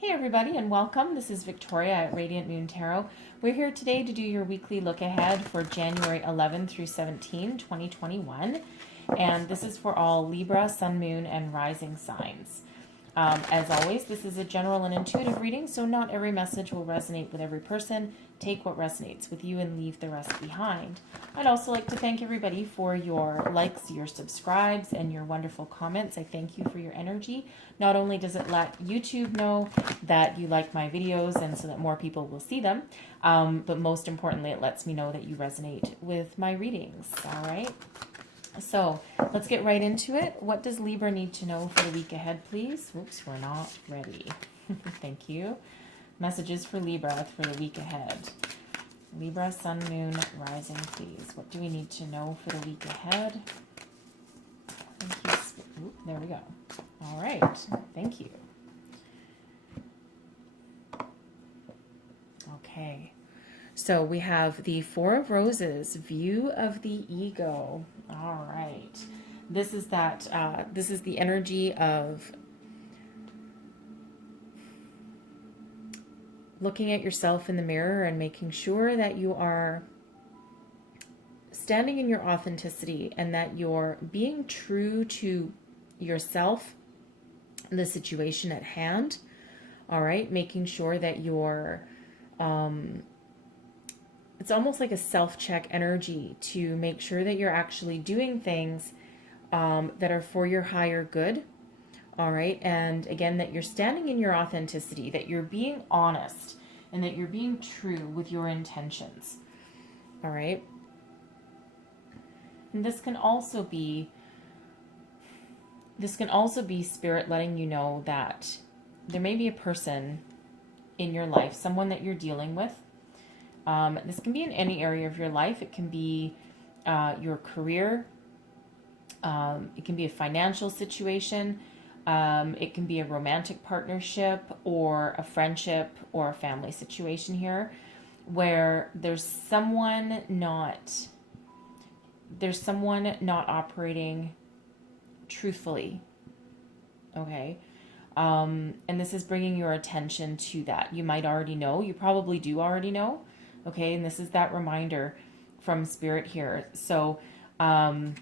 Hey everybody and welcome. This is Victoria at Radiant Moon Tarot. We're here today to do your weekly look ahead for January 11 through 17, 2021. And this is for all Libra, Sun, Moon, and Rising signs. As always, this is a general and intuitive reading, so not every message will resonate with every person. Take what resonates with you and leave the rest behind. I'd also like to thank everybody for your likes, your subscribes, and your wonderful comments. I thank you for your energy. Not only does it let YouTube know that you like my videos and so that more people will see them, but most importantly, it lets me know that you resonate with my readings. All right. So let's get right into it. What does Libra need to know for the week ahead, please? Oops, we're not ready. Thank you. Messages for Libra for the week ahead. Libra, Sun, Moon, Rising, please. What do we need to know for the week ahead? Thank you. Ooh, there we go. All right. Thank you. Okay. So we have the Four of Roses, view of the ego. All right. This is that. This is the energy of looking at yourself in the mirror and making sure that you are standing in your authenticity and that you're being true to yourself, the situation at hand. All right. Making sure that you're it's almost like a self-check energy to make sure that you're actually doing things that are for your higher good. All right. And again, that you're standing in your authenticity, that you're being honest, and that you're being true with your intentions. All right. And this can also be spirit letting you know that there may be a person in your life, someone that you're dealing with. This can be in any area of your life. It can be your career. It can be a financial situation. It can be a romantic partnership or a friendship or a family situation here where there's someone not operating truthfully. Okay. And this is bringing your attention to that. You might already know. You probably do already know. Okay, and this is that reminder from Spirit here. So, for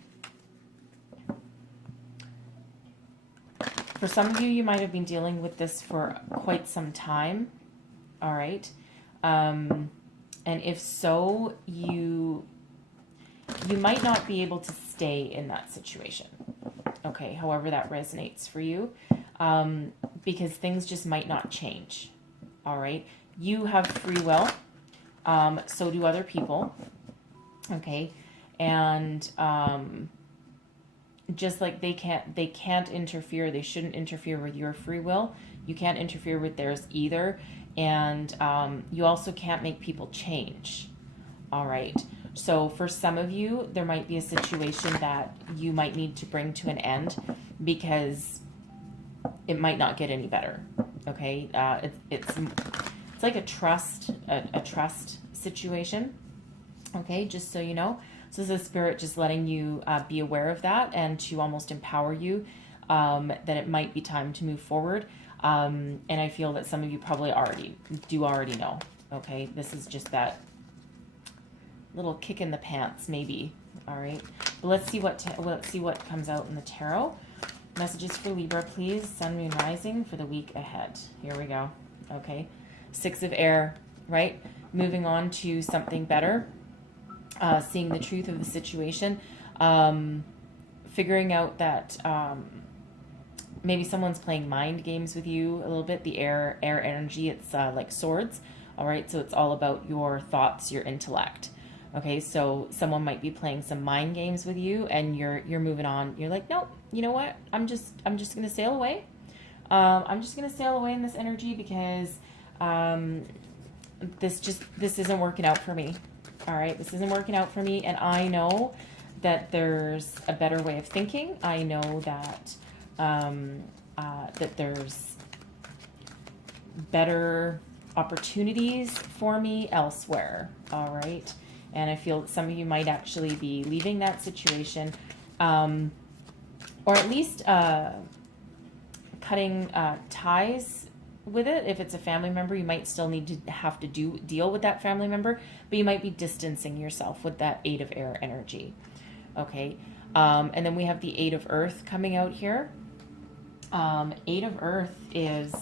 some of you, you might have been dealing with this for quite some time. All right. And if so, you might not be able to stay in that situation. Okay, however that resonates for you. Because things just might not change. All right. You have free will. So do other people. Okay. And just like they can't interfere, they shouldn't interfere with your free will. You can't interfere with theirs either. And you also can't make people change. All right. So for some of you, there might be a situation that you might need to bring to an end because it might not get any better. Okay. It's like a trust situation. Okay, just so you know. So this is Spirit just letting you be aware of that and to almost empower you that it might be time to move forward. And I feel that some of you probably already know. Okay, this is just that little kick in the pants, maybe. All right, but let's see what comes out in the tarot. Messages for Libra, please. Sun, Moon, Rising for the week ahead. Here we go. Okay. Six of Air, right? Moving on to something better, seeing the truth of the situation, figuring out that maybe someone's playing mind games with you a little bit. The air energy, it's like swords, all right? So it's all about your thoughts, your intellect. Okay, so someone might be playing some mind games with you, and you're moving on. You're like, nope, you know what? I'm just gonna sail away. I'm just gonna sail away in this energy because this isn't working out for me. All right, this isn't working out for me, and I know that there's a better way of thinking. I know that that there's better opportunities for me elsewhere. All right, and I feel that some of you might actually be leaving that situation, or at least cutting ties with it. If it's a family member, you might still need to have to deal with that family member, but you might be distancing yourself with that 8 of air energy. Okay. And then we have the 8 of earth coming out here. 8 of earth is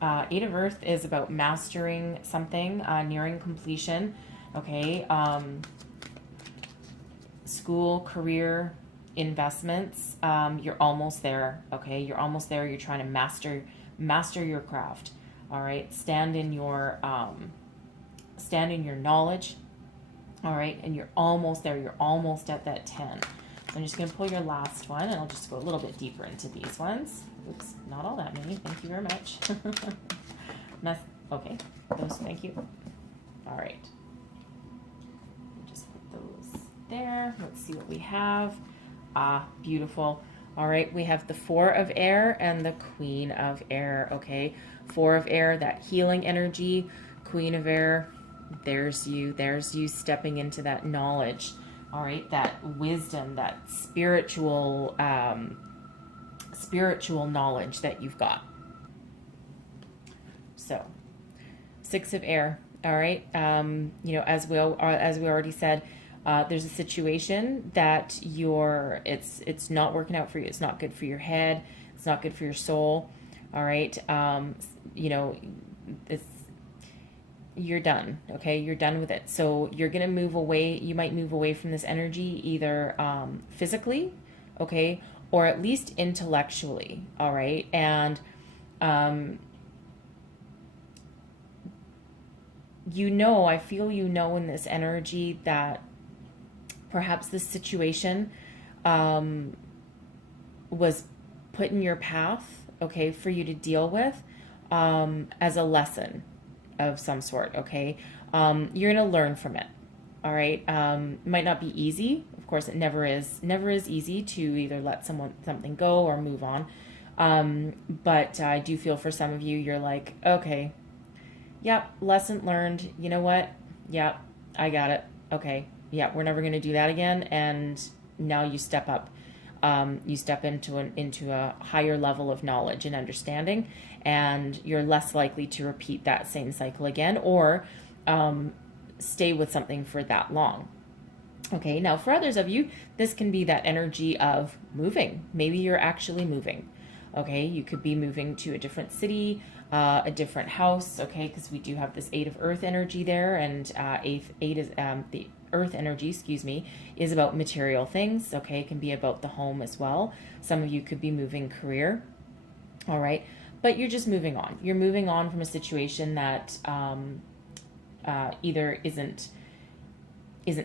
8 of earth is about mastering something, nearing completion. Okay. School, career, investments. You're almost there. Okay. You're almost there. You're trying to master your craft. All right. Stand in your knowledge. All right. And you're almost there. You're almost at that 10. I'm just going to pull your last one, and I'll just go a little bit deeper into these ones. Oops, not all that many. Thank you very much. Okay, those, thank you. All right. Just put those there. Let's see what we have. Beautiful. All right, we have the 4 of air and the Queen of air, okay? 4 of air, that healing energy. Queen of air, there's you stepping into that knowledge. All right, that wisdom, that spiritual knowledge that you've got. So, 6 of air. All right, as we already said, there's a situation that it's not working out for you. It's not good for your head. It's not good for your soul. All right, you're done. Okay, you're done with it. So you're gonna move away. You might move away from this energy either physically, okay, or at least intellectually. All right, and I feel in this energy that perhaps this situation was put in your path, okay, for you to deal with as a lesson of some sort, okay? You're gonna learn from it, all right? Might not be easy. Of course, it never is easy to either let something go or move on. But I do feel for some of you, you're like, okay, yep, lesson learned. You know what? Yep, I got it. Okay, yeah, we're never gonna do that again. And now you step up. You step into a higher level of knowledge and understanding, and you're less likely to repeat that same cycle again or stay with something for that long. Okay, now for others of you, this can be that energy of moving. Maybe you're actually moving. Okay, you could be moving to a different city, a different house, okay, because we do have this 8 of earth energy there, and eight is the earth energy, is about material things, okay? It can be about the home as well. Some of you could be moving career, all right? But you're just moving on. You're moving on from a situation that either isn't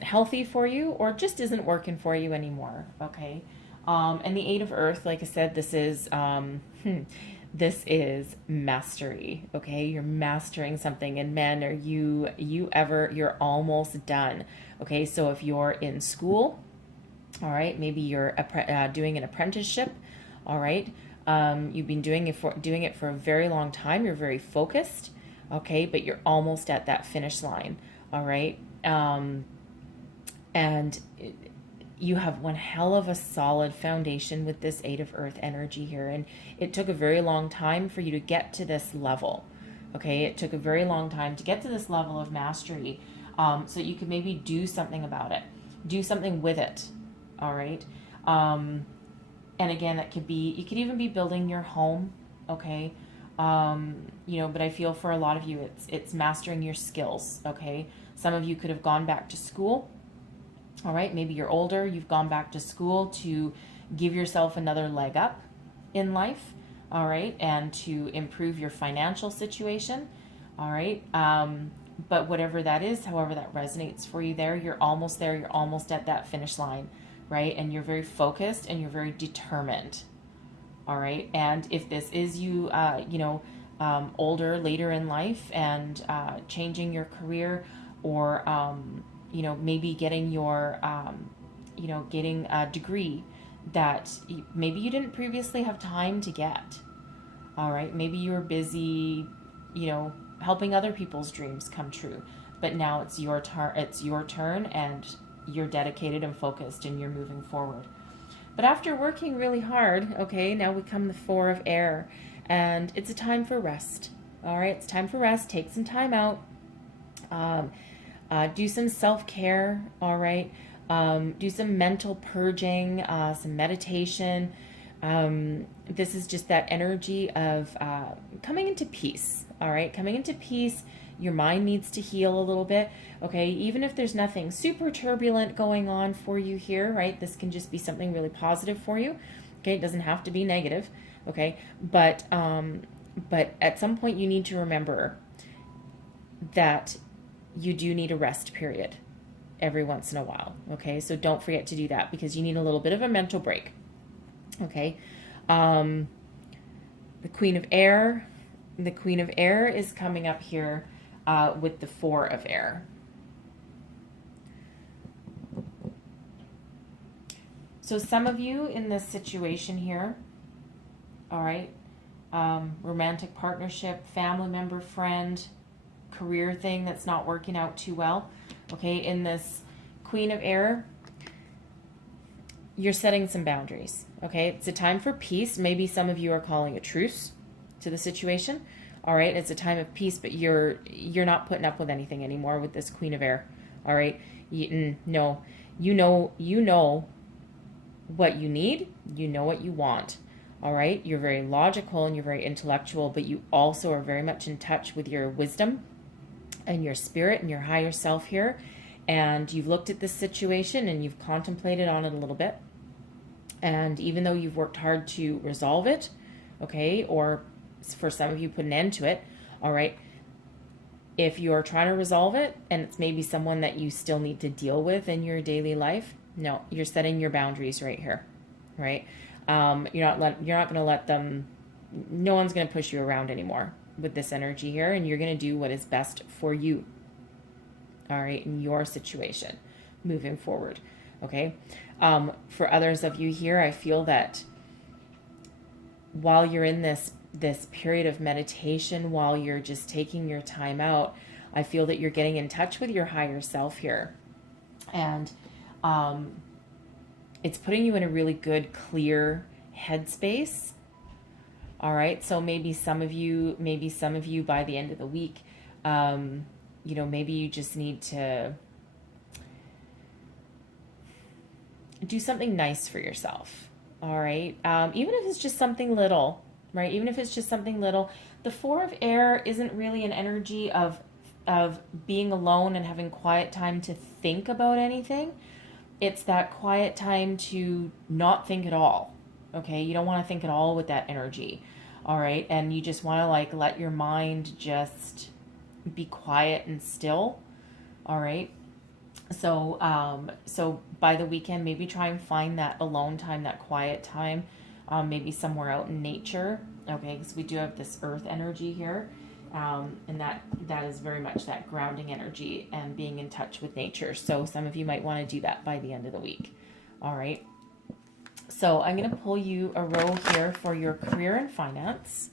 healthy for you or just isn't working for you anymore, okay? And the 8 of earth, like I said, this is mastery, okay? You're mastering something, and men, are you're almost done, okay? So if you're in school, all right, maybe you're doing an apprenticeship, all right? You've been doing it for a very long time. You're very focused, okay? But you're almost at that finish line, all right? And you have one hell of a solid foundation with this 8 of earth energy here. And it took a very long time for you to get to this level. Okay, it took a very long time to get to this level of mastery, so you could maybe do something about it, do something with it. All right. And again, that could be, you could even be building your home. Okay. But I feel for a lot of you, it's mastering your skills. Okay. Some of you could have gone back to school. All right, maybe you're older, you've gone back to school to give yourself another leg up in life, all right, and to improve your financial situation, all right. But whatever that is, however that resonates for you there, you're almost there, you're almost at that finish line, right? And you're very focused and you're very determined, all right. And if this is you, older, later in life, and changing your career, or maybe getting your, getting a degree that maybe you didn't previously have time to get. All right. Maybe you were busy, helping other people's dreams come true, but now it's your turn, and you're dedicated and focused, and you're moving forward. But after working really hard, okay, now we come the 4 of air, and it's a time for rest. All right, it's time for rest. Take some time out. Do some self-care. All right. Do some mental purging, some meditation. This is just that energy of coming into peace. All right, coming into peace. Your mind needs to heal a little bit. Okay, even if there's nothing super turbulent going on for you here, right? This can just be something really positive for you. Okay, it doesn't have to be negative. Okay, but at some point you need to remember that you do need a rest period every once in a while. Okay, so don't forget to do that because you need a little bit of a mental break. Okay, the Queen of Air. The Queen of Air is coming up here with the Four of Air. So some of you in this situation here, all right, romantic partnership, family member, friend, career thing that's not working out too well. Okay, in this Queen of Air, you're setting some boundaries. Okay, it's a time for peace. Maybe some of you are calling a truce to the situation. All right, it's a time of peace, but you're not putting up with anything anymore with this Queen of Air. All right, no, you know what you need. You know what you want. All right, you're very logical and you're very intellectual, but you also are very much in touch with your wisdom and your spirit and your higher self here. And you've looked at this situation and you've contemplated on it a little bit. And even though you've worked hard to resolve it, okay, or for some of you put an end to it, all right, if you're trying to resolve it and it's maybe someone that you still need to deal with in your daily life, no, you're setting your boundaries right here, right? You're not going to let them, no one's going to push you around anymore with this energy here, and you're going to do what is best for you, all right, in your situation moving forward. Okay, for others of you here, I feel that while you're in this period of meditation, while you're just taking your time out, I feel that you're getting in touch with your higher self here, and it's putting you in a really good, clear headspace. All right, so maybe some of you by the end of the week, maybe you just need to do something nice for yourself. All right, even if it's just something little, right? Even if it's just something little. The Four of Air isn't really an energy of being alone and having quiet time to think about anything. It's that quiet time to not think at all. Okay, you don't want to think at all with that energy. All right, and you just want to let your mind just be quiet and still. All right. So by the weekend, maybe try and find that alone time, that quiet time, maybe somewhere out in nature. Okay, because we do have this earth energy here, and that is very much that grounding energy and being in touch with nature. So some of you might want to do that by the end of the week. All right. So I'm going to pull you a row here for your career and finance.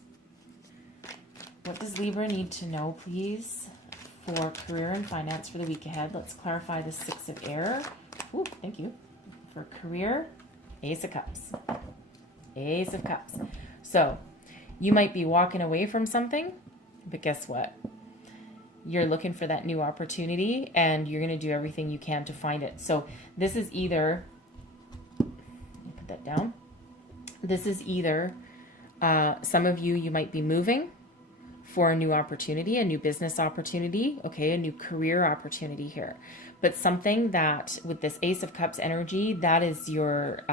What does Libra need to know, please, for career and finance for the week ahead? Let's clarify the Six of Air. Ooh, thank you. For career, Ace of Cups. Ace of Cups. So you might be walking away from something, but guess what? You're looking for that new opportunity and you're going to do everything you can to find it. So this is either, put that down. This is either some of you might be moving for a new opportunity, a new business opportunity, okay, a new career opportunity here. But something that with this Ace of Cups energy, that is your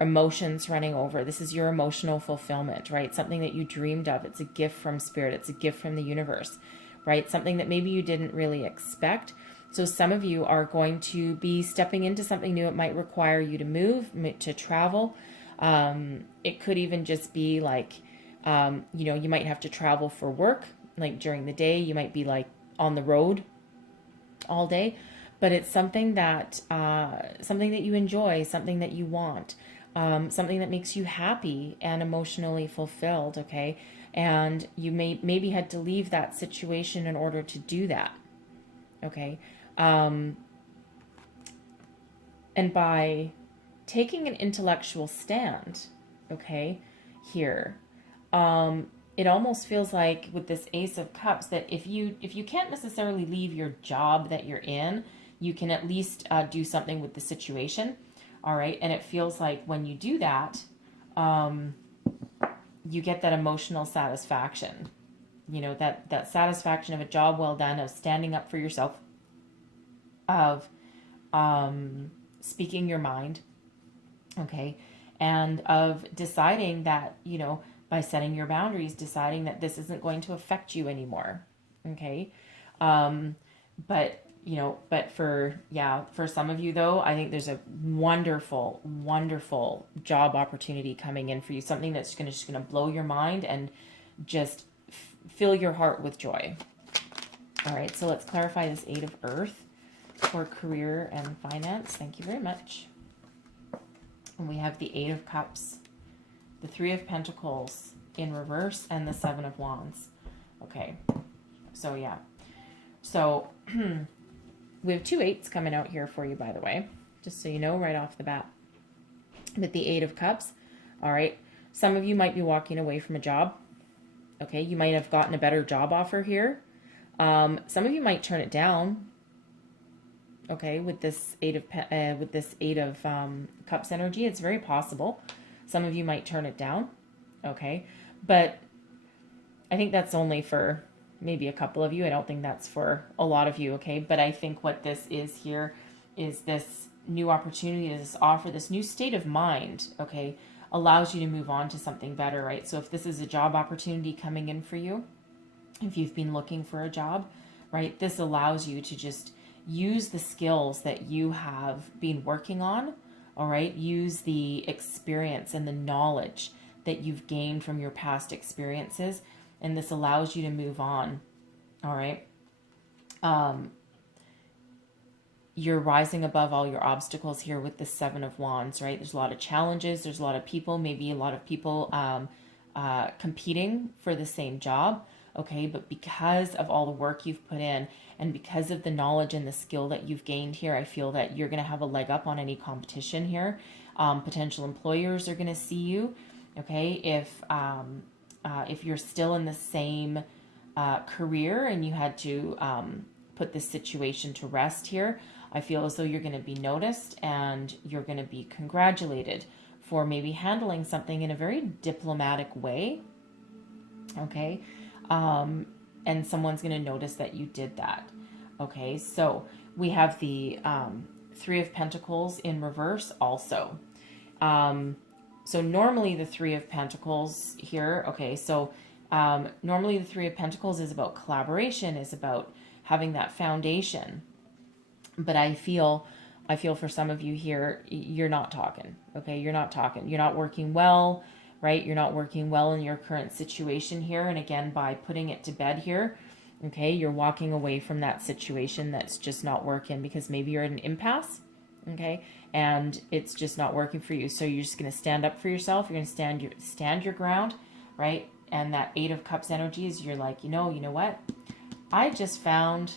emotions running over. This is your emotional fulfillment, right? Something that you dreamed of. It's a gift from spirit. It's a gift from the universe, right? Something that maybe you didn't really expect. So some of you are going to be stepping into something new. It might require you to move, to travel. It could even just be you might have to travel for work, during the day. You might be on the road all day. But it's something that you enjoy, something that you want, something that makes you happy and emotionally fulfilled, okay? And you maybe had to leave that situation in order to do that, okay? And by taking an intellectual stand, okay, here, it almost feels like with this Ace of Cups that if you can't necessarily leave your job that you're in, you can at least do something with the situation. All right. And it feels like when you do that, you get that emotional satisfaction. You know, that satisfaction of a job well done, of standing up for yourself, of speaking your mind, okay, and of deciding that, you know, by setting your boundaries, deciding that this isn't going to affect you anymore, okay. But you know, but for some of you though, I think there's a wonderful, wonderful job opportunity coming in for you, something that's just gonna blow your mind and just fill your heart with joy. All right, so let's clarify this Eight of Earth for career and finance. Thank you very much. And we have the Eight of Cups, the Three of Pentacles in reverse, and the Seven of Wands. Okay, so yeah. So we have two eights coming out here for you, by the way, just so you know right off the bat. With the Eight of Cups, all right, some of you might be walking away from a job. Okay, you might have gotten a better job offer here. Some of you might turn it down. Okay, with this Eight of Cups energy, it's very possible. Some of you might turn it down. Okay, but I think that's only for maybe a couple of you. I don't think that's for a lot of you. Okay, but I think what this is here is this new opportunity, this offer, this new state of mind. Okay, allows you to move on to something better, right? So if this is a job opportunity coming in for you, if you've been looking for a job, right, this allows you to just use the skills that you have been working on, all right? Use the experience and the knowledge that you've gained from your past experiences, and this allows you to move on, all right? You're rising above all your obstacles here with the Seven of Wands, right? There's a lot of challenges. There's a lot of people, maybe a lot of people competing for the same job, okay? But because of all the work you've put in and because of the knowledge and the skill that you've gained here, I feel that you're going to have a leg up on any competition here. Potential employers are going to see you, okay? If you're still in the same career and you had to put this situation to rest here, I feel as though you're going to be noticed and you're going to be congratulated for maybe handling something in a very diplomatic way, okay? And someone's going to notice that you did that, okay? So we have the Three of Pentacles in reverse also. So normally the Three of Pentacles here, okay, so normally the Three of Pentacles is about collaboration, is about having that foundation. But I feel for some of you here, you're not talking, okay? You're not talking. You're not working well, right? You're not working well in your current situation here. And again, by putting it to bed here, okay, you're walking away from that situation that's just not working because maybe you're at an impasse, okay? And it's just not working for you. So you're just going to stand up for yourself. You're going to stand your ground, right? And that Eight of Cups energy is you're like, you know what? I just found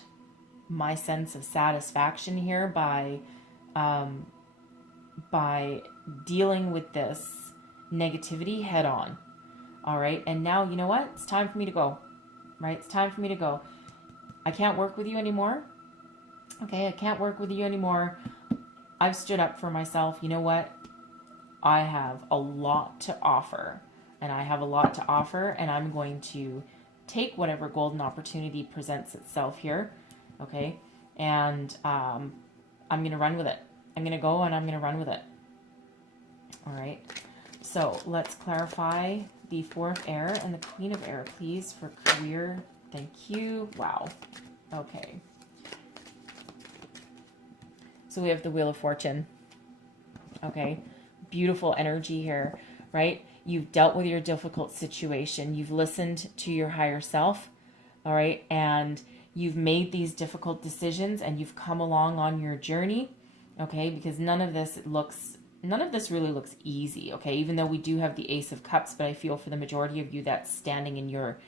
my sense of satisfaction here by dealing with this negativity head on. All right. And now, you know what? It's time for me to go, right? It's time for me to go. I can't work with you anymore. Okay. I can't work with you anymore. I've stood up for myself. You know what? I have a lot to offer, and I'm going to take whatever golden opportunity presents itself here. Okay. And, I'm going to run with it. I'm going to go and I'm going to run with it. All right. So let's clarify the Four of Air and the Queen of Air, please, for career. Thank you. Wow. Okay. So we have the Wheel of Fortune. Okay. Beautiful energy here, right? You've dealt with your difficult situation. You've listened to your higher self. All right. And you've made these difficult decisions and you've come along on your journey. Okay. Because none of this really looks easy. Okay. Even though we do have the Ace of Cups, but I feel for the majority of you that's standing in your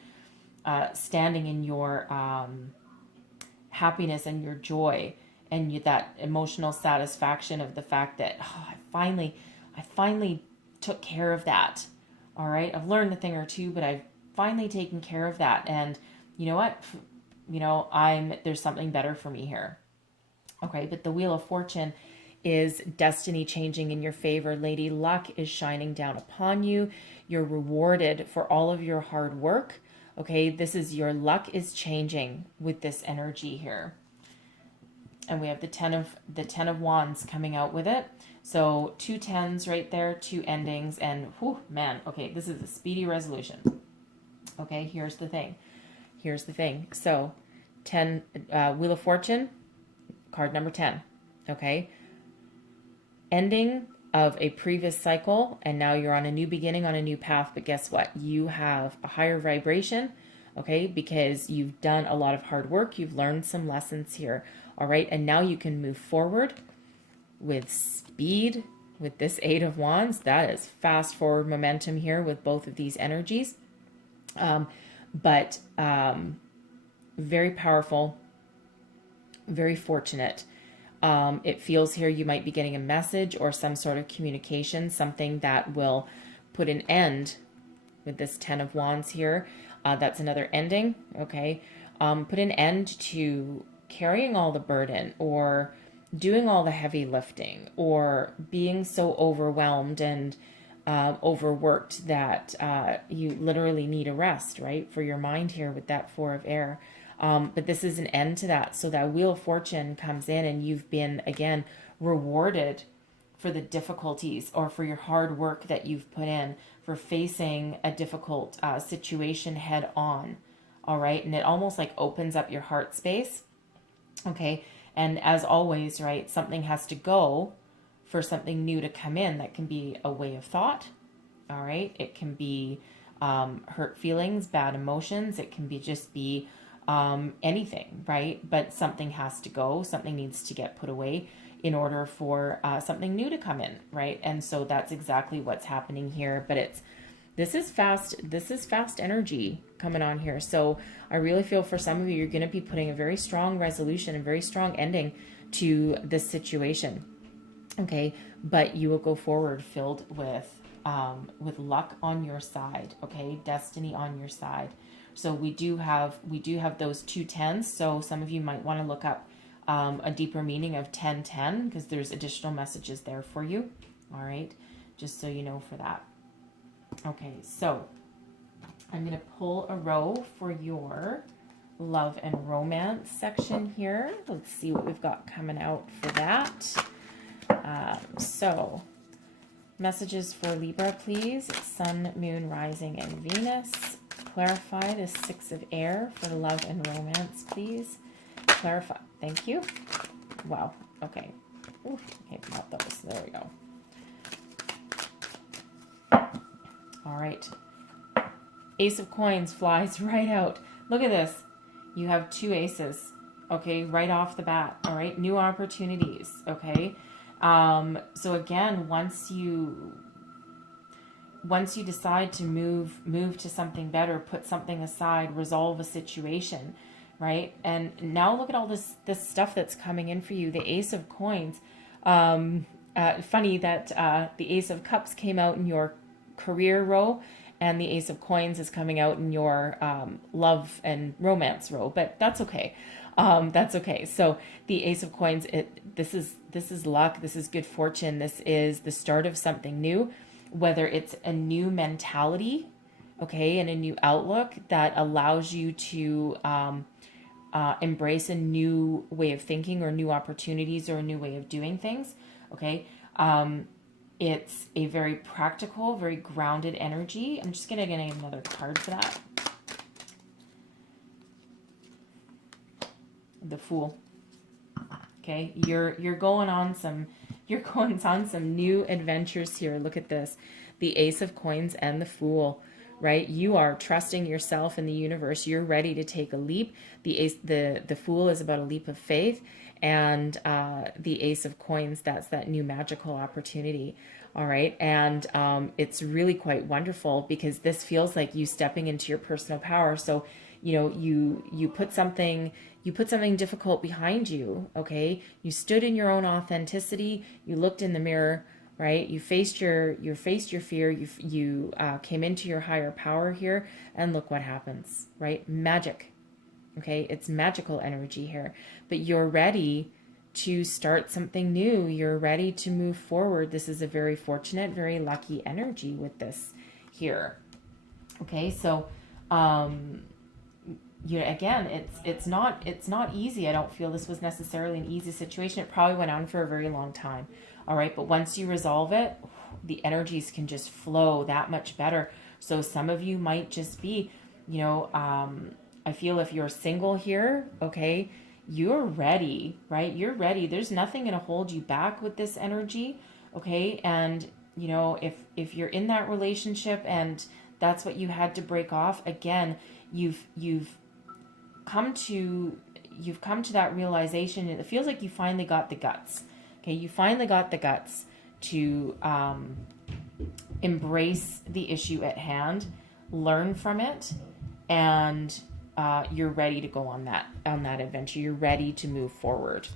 happiness and your joy and that emotional satisfaction of the fact that I finally took care of that. All right. I've learned a thing or two, but I've finally taken care of that. And you know what? There's something better for me here. Okay. But the Wheel of Fortune is destiny changing in your favor. Lady Luck is shining down upon you. You're rewarded for all of your hard work. Okay. This is your luck is changing with this energy here. And we have the 10 of Wands coming out with it. So 2 tens right there, 2 endings, and whew, man, okay, this is a speedy resolution. Okay, here's the thing. So 10, Wheel of Fortune, card number 10. Okay, ending of a previous cycle, and now you're on a new beginning, on a new path. But guess what? You have a higher vibration. Okay, because you've done a lot of hard work, you've learned some lessons here. All right, and now you can move forward with speed with this 8 of Wands. That is fast forward momentum here with both of these energies. But very powerful, very fortunate. It feels here you might be getting a message or some sort of communication, something that will put an end with this 10 of Wands here. That's another ending, okay? Put an end to carrying all the burden or doing all the heavy lifting or being so overwhelmed and overworked that you literally need a rest, right? For your mind here with that 4 of air. But this is an end to that. So that Wheel of Fortune comes in and you've been, again, rewarded for the difficulties or for your hard work that you've put in for facing a difficult situation head on. All right. And it almost like opens up your heart space. Okay. And as always, right, something has to go for something new to come in. That can be a way of thought. All right. It can be hurt feelings, bad emotions. It can be just be anything, right? But something has to go. Something needs to get put away in order for something new to come in, right? And so that's exactly what's happening here. But this is fast energy coming on here. So I really feel for some of you, you're going to be putting a very strong resolution and very strong ending to this situation. Okay. But you will go forward filled with luck on your side. Okay. Destiny on your side. So we do have those 2 tens. So some of you might want to look up a deeper meaning of 10-10 because there's additional messages there for you. All right. Just so you know for that. Okay, so I'm going to pull a row for your love and romance section here. Let's see what we've got coming out for that. So messages for Libra, please. Sun, Moon, Rising, and Venus. Clarify the 6 of air for love and romance, please. Clarify. Thank you. Wow. Okay. Ooh, okay, not those. There we go. All right. Ace of Coins flies right out. Look at this. You have 2 aces. Okay, right off the bat. All right, new opportunities. Okay. So again, once you decide to move to something better, put something aside, resolve a situation, right? And now look at all this stuff that's coming in for you. The Ace of Coins. Funny that the Ace of Cups came out in your career row and the Ace of Coins is coming out in your love and romance row, but that's okay. That's okay. So the Ace of Coins, this is luck. This is good fortune. This is the start of something new, whether it's a new mentality, okay, and a new outlook that allows you to embrace a new way of thinking or new opportunities or a new way of doing things, okay. It's a very practical, very grounded energy. I'm just going to get another card for that. The Fool. Okay, you're going on some new adventures here. Look at this. The Ace of Coins and the Fool, right? You are trusting yourself in the universe. You're ready to take a leap. The Fool is about a leap of faith. And the Ace of Coins, that's that new magical opportunity. All right. And it's really quite wonderful because this feels like you stepping into your personal power. So, you put something difficult behind you. Okay. You stood in your own authenticity. You looked in the mirror. right? You faced your fear. You came into your higher power here, and look what happens, right? Magic. Okay, it's magical energy here, but you're ready to start something new. You're ready to move forward. This is a very fortunate, very lucky energy with this here. Okay, so again, it's not easy. I don't feel this was necessarily an easy situation. It probably went on for a very long time. All right, but once you resolve it, the energies can just flow that much better. So some of you might just be, I feel if you're single here, okay, you're ready, right? You're ready. There's nothing going to hold you back with this energy, okay? And if you're in that relationship and that's what you had to break off, again, you've come to that realization. It feels like you finally got the guts. Okay, you finally got the guts to embrace the issue at hand, learn from it, and you're ready to go on that adventure. You're ready to move forward.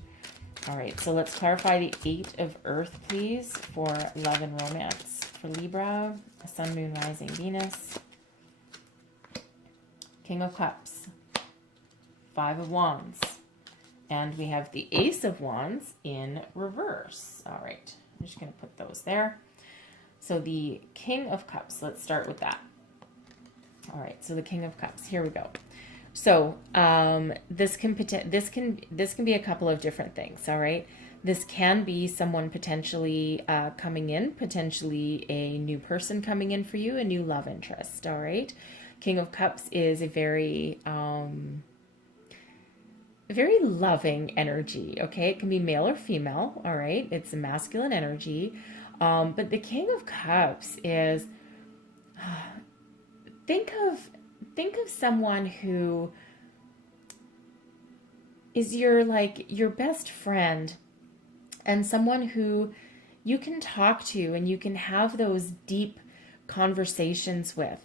All right, so let's clarify the 8 of Earth, please, for love and romance for Libra, Sun, Moon, Rising, Venus. King of Cups, 5 of Wands, and we have the Ace of Wands in reverse. All right, I'm just going to put those there. So the King of Cups, let's start with that. All right, so the King of Cups, here we go. So this can be a couple of different things. All right, this can be someone potentially coming in, potentially a new person coming in for you, a new love interest. All right, King of Cups is a very loving energy. Okay, it can be male or female. All right, it's a masculine energy, but the King of Cups is think of someone who is your best friend, and someone who you can talk to and you can have those deep conversations with.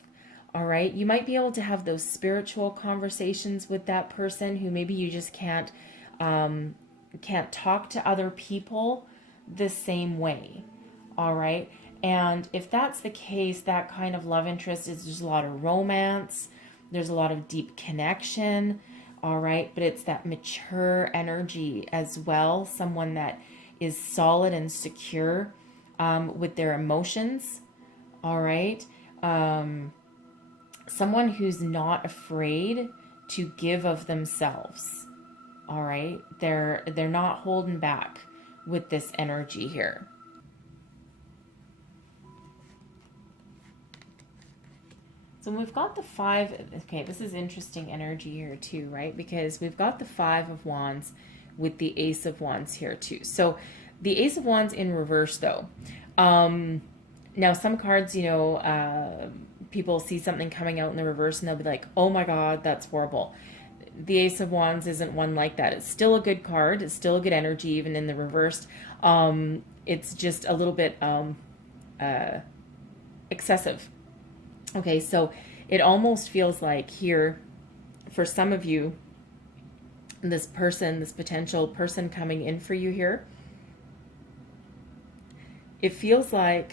All right, you might be able to have those spiritual conversations with that person who maybe you just can't talk to other people the same way. All right, and if that's the case, that kind of love interest is there's a lot of romance, there's a lot of deep connection. All right, but it's that mature energy as well, someone that is solid and secure with their emotions. All right. Someone who's not afraid to give of themselves. All right, they're not holding back with this energy here. So we've got the 5. Okay, this is interesting energy here too, right? Because we've got the 5 of Wands with the Ace of Wands here too. So the Ace of Wands in reverse though. Now some cards, people see something coming out in the reverse and they'll be like, oh my God, that's horrible. The Ace of Wands isn't one like that. It's still a good card. It's still a good energy, even in the reverse. It's just a little bit excessive. Okay, so it almost feels like here, for some of you, this potential person coming in for you here, it feels like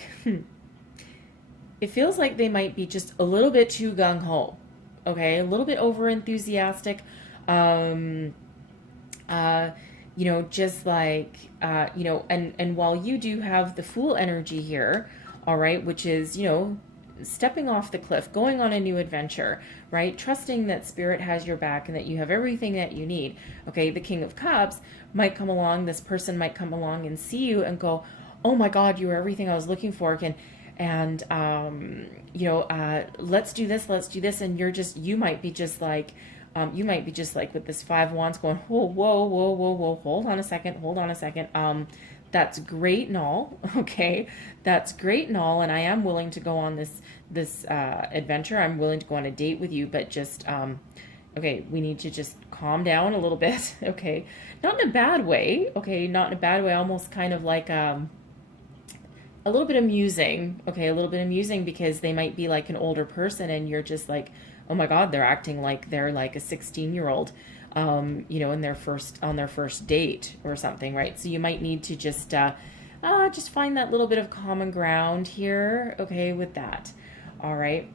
they might be just a little bit too gung-ho, okay, a little bit over enthusiastic, and while you do have the Fool energy here, all right, which is, stepping off the cliff, going on a new adventure, right? Trusting that Spirit has your back and that you have everything that you need. Okay, the King of Cups might come along, this person might come along and see you and go, oh my God, you are everything I was looking for. Let's do this. And you might be just like with this 5 of Wands going, whoa, hold on a second. That's great and all, okay? That's great and all, and I am willing to go on this adventure. I'm willing to go on a date with you, but just, okay, we need to just calm down a little bit, okay? Not in a bad way, okay? Not in a bad way, almost kind of like a little bit amusing, okay? A little bit amusing because they might be like an older person and you're just like, oh my God, they're acting like they're like a 16-year-old. In on their first date or something, right? So you might need to just just find that little bit of common ground here, okay, with that. All right.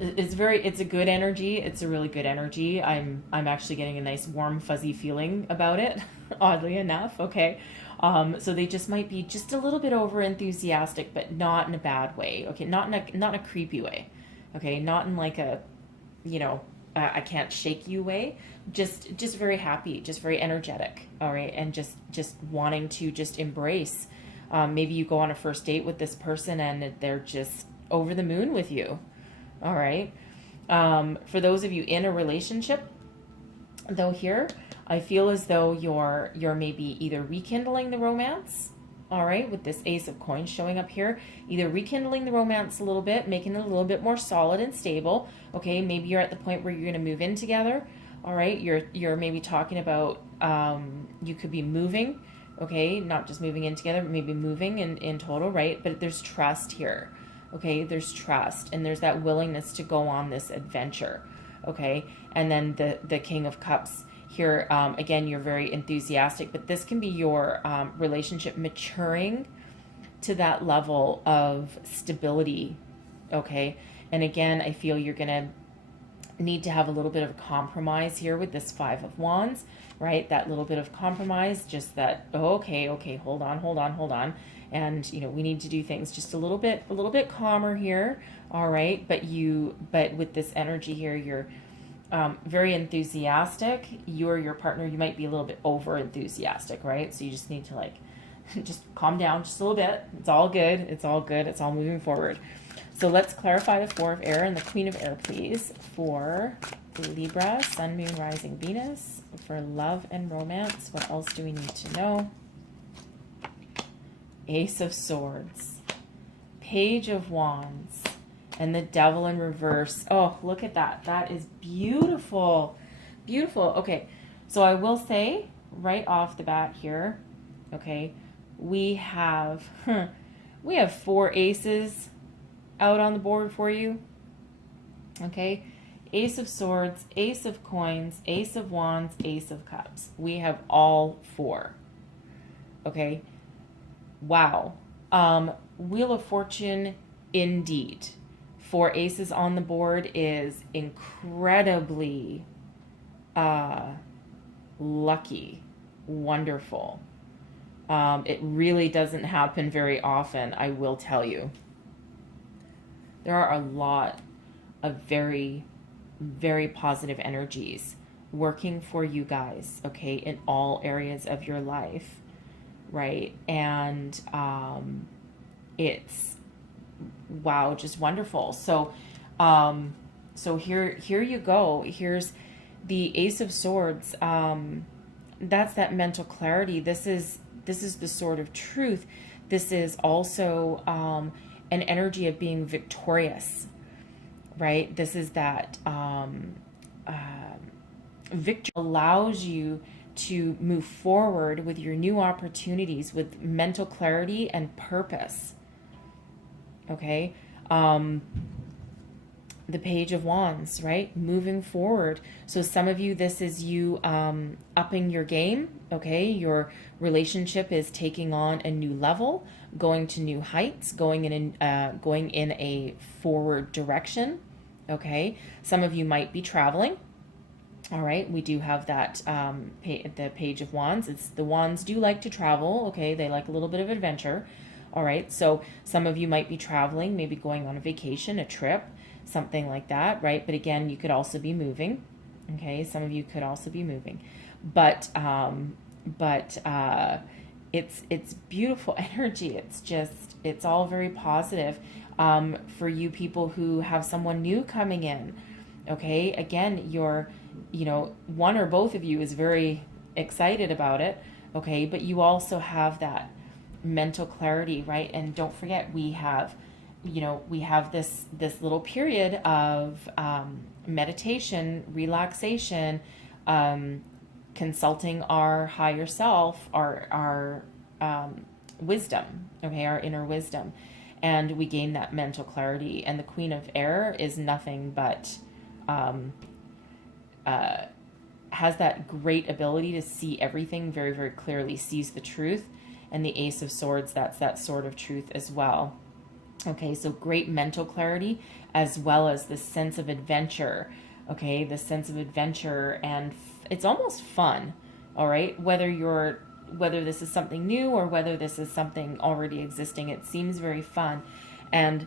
It's a good energy. It's a really good energy. I'm actually getting a nice warm fuzzy feeling about it, oddly enough. Okay. So they just might be just a little bit over enthusiastic, but not in a bad way. Okay, not in a creepy way. Okay, not in like a, you know, I can't shake you way. Just very happy, just very energetic. All right, and just wanting to just embrace. Maybe you go on a first date with this person and they're just over the moon with you. All right. For those of you in a relationship, though, here I feel as though you're maybe either rekindling the romance. All right, with this Ace of Coins showing up here, either rekindling the romance a little bit, making it a little bit more solid and stable. Okay, maybe you're at the point where you're going to move in together. All right, you're maybe talking about you could be moving. Okay, not just moving in together, but maybe moving in total, right? But there's trust here. Okay, there's trust and there's that willingness to go on this adventure. Okay, and then the King of Cups here, again, you're very enthusiastic, but this can be your relationship maturing to that level of stability. Okay, and again, I feel you're gonna need to have a little bit of compromise here with this Five of Wands, right? That little bit of compromise, just that, oh, okay, hold on. And, you know, we need to do things just a little bit calmer here. All right. But with this energy here, you're very enthusiastic. You or your partner, you might be a little bit over enthusiastic, right? So you just need to like, just calm down just a little bit. It's all good. It's all moving forward. So let's clarify the Four of Air and the Queen of Air, please, for Libra, Sun, Moon, Rising, Venus, for love and romance. What else do we need to know? Ace of Swords, Page of Wands, and the Devil in reverse. Oh, look at that. That is beautiful. Beautiful. Okay, so I will say right off the bat here, okay, we have 4 aces out on the board for you. Okay, Ace of Swords, Ace of Coins, Ace of Wands, Ace of Cups. We have all 4. Okay. Wow. Wheel of Fortune, indeed. 4 aces on the board is incredibly lucky. Wonderful. It really doesn't happen very often, I will tell you. There are a lot of very, very positive energies working for you guys, okay, in all areas of your life. Right. And it's, wow, just wonderful. So here you go. Here's the Ace of Swords. That's that mental clarity. This is the sword of truth. This is also an energy of being victorious, right? This is that victory allows you to move forward with your new opportunities with mental clarity and purpose. Okay. The Page of Wands, right? Moving forward. So some of you, this is you upping your game. Okay. Your relationship is taking on a new level, going to new heights, going in a forward direction. Okay. Some of you might be traveling. All right, we do have that, the Page of Wands. The Wands do like to travel, okay? They like a little bit of adventure. All right, so some of you might be traveling, maybe going on a vacation, a trip, something like that, right? But again, you could also be moving, okay? Some of you could also be moving. But it's beautiful energy. It's all very positive for you people who have someone new coming in, okay? Again, one or both of you is very excited about it, okay? But you also have that mental clarity, right? And don't forget, we have this little period of meditation, relaxation, consulting our higher self, our wisdom, okay, our inner wisdom, and we gain that mental clarity. And the Queen of Air is nothing but has that great ability to see everything very, very clearly, sees the truth, And the Ace of Swords, that's that sword of truth as well. Okay, so great mental clarity as well as this sense of adventure. Okay, the sense of adventure, and it's almost fun. All right, whether this is something new or whether this is something already existing, it seems very fun. And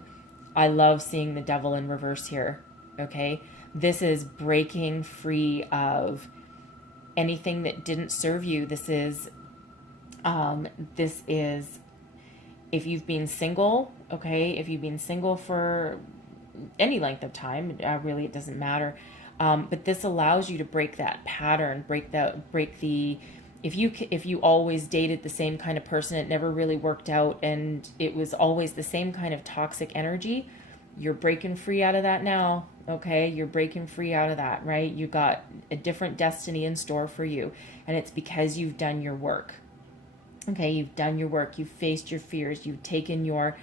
I love seeing the Devil in reverse here. Okay, this is breaking free of anything that didn't serve you. This is if you've been single, okay, if you've been single for any length of time, really it doesn't matter. But this allows you to break that pattern, break the if you always dated the same kind of person, it never really worked out, and it was always the same kind of toxic energy. You're breaking free out of that now. Okay, you're breaking free out of that, right? You got a different destiny in store for you, and it's because you've done your work. Okay, you've done your work, you've faced your fears, you've taken your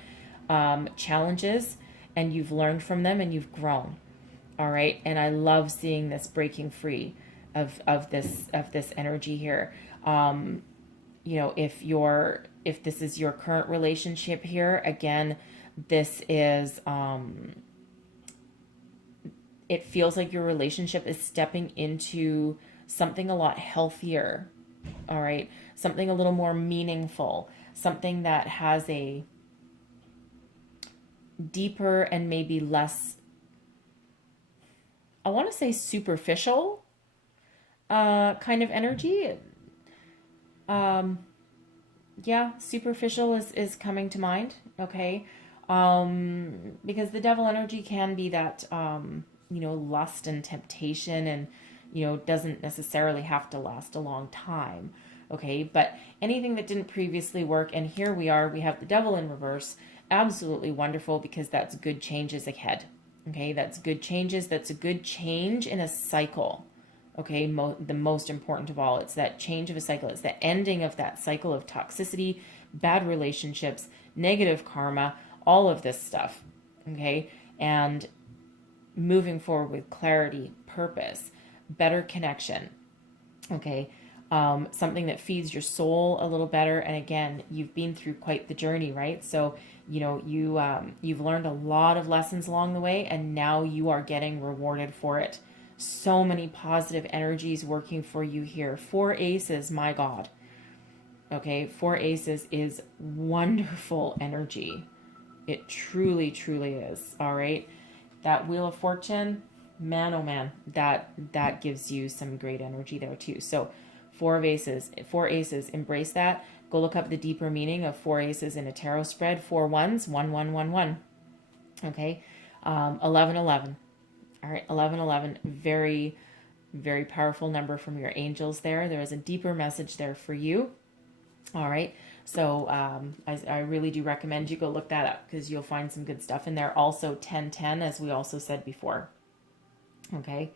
challenges, and you've learned from them, and you've grown. All right, and I love seeing this breaking free of this energy here. If this is your current relationship here, again, this is it feels like your relationship is stepping into something a lot healthier. All right, something a little more meaningful, something that has a deeper and maybe less, I want to say, superficial kind of energy. Yeah, superficial is coming to mind. Okay, because the Devil energy can be that lust and temptation, and doesn't necessarily have to last a long time. Okay, but anything that didn't previously work, and here we have the Devil in reverse. Absolutely wonderful, because that's good changes ahead. Okay, that's good changes. That's a good change in a cycle. Okay, the most important of all, it's that change of a cycle. It's the ending of that cycle of toxicity, bad relationships, negative karma, all of this stuff. Okay, and moving forward with clarity, purpose, better connection. Okay, something that feeds your soul a little better. And again, you've been through quite the journey, right? So you've learned a lot of lessons along the way, and now you are getting rewarded for it. So many positive energies working for you here. 4 aces, my God. Okay, 4 aces is wonderful energy. It truly, truly is. All right, that Wheel of Fortune, man, oh man, that gives you some great energy there too. So 4 aces, embrace that. Go look up the deeper meaning of 4 aces in a tarot spread. 4 ones, 1 1 1 1. Okay, 11 11. All right, 11 11, very, very powerful number from your angels there. There is a deeper message there for you. All right, so I really do recommend you go look that up, because you'll find some good stuff in there. Also 10 10, as we also said before. Okay,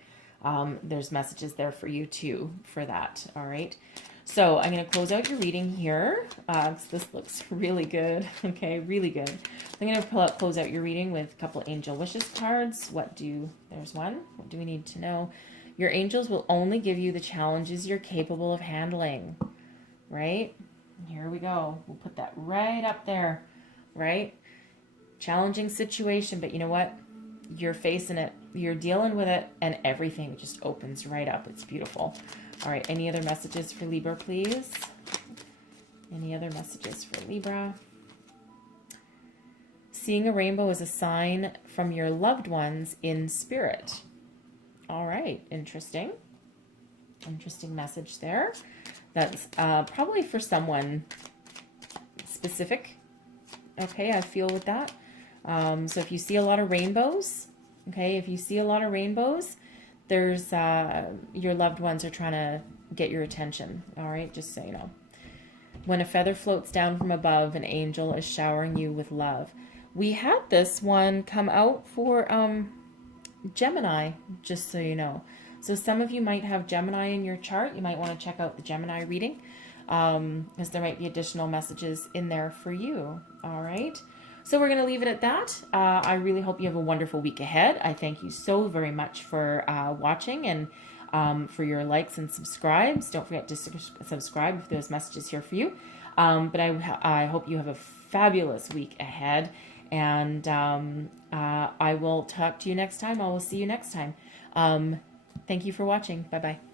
there's messages there for you too for that. All right, so I'm going to close out your reading here. This looks really good. Okay, really good. I'm going to close out your reading with a couple angel wishes cards. There's one. What do we need to know? Your angels will only give you the challenges you're capable of handling. Right? Here we go. We'll put that right up there. Right? Challenging situation, but you know what? You're facing it. You're dealing with it, and everything just opens right up. It's beautiful. All right, any other messages for Libra, please? Any other messages for Libra? Seeing a rainbow is a sign from your loved ones in spirit. All right, interesting. Interesting message there. That's probably for someone specific. Okay, I feel with that. So if you see a lot of rainbows, there's your loved ones are trying to get your attention. All right, just so you know. When a feather floats down from above, an angel is showering you with love. We had this one come out for Gemini, just so you know. So some of you might have Gemini in your chart. You might want to check out the Gemini reading, as there might be additional messages in there for you. All right. So we're going to leave it at that. I really hope you have a wonderful week ahead. I thank you so very much for watching, and for your likes and subscribes. Don't forget to subscribe if there's messages here for you. But I hope you have a fabulous week ahead. And I will talk to you next time. I will see you next time. Thank you for watching. Bye-bye.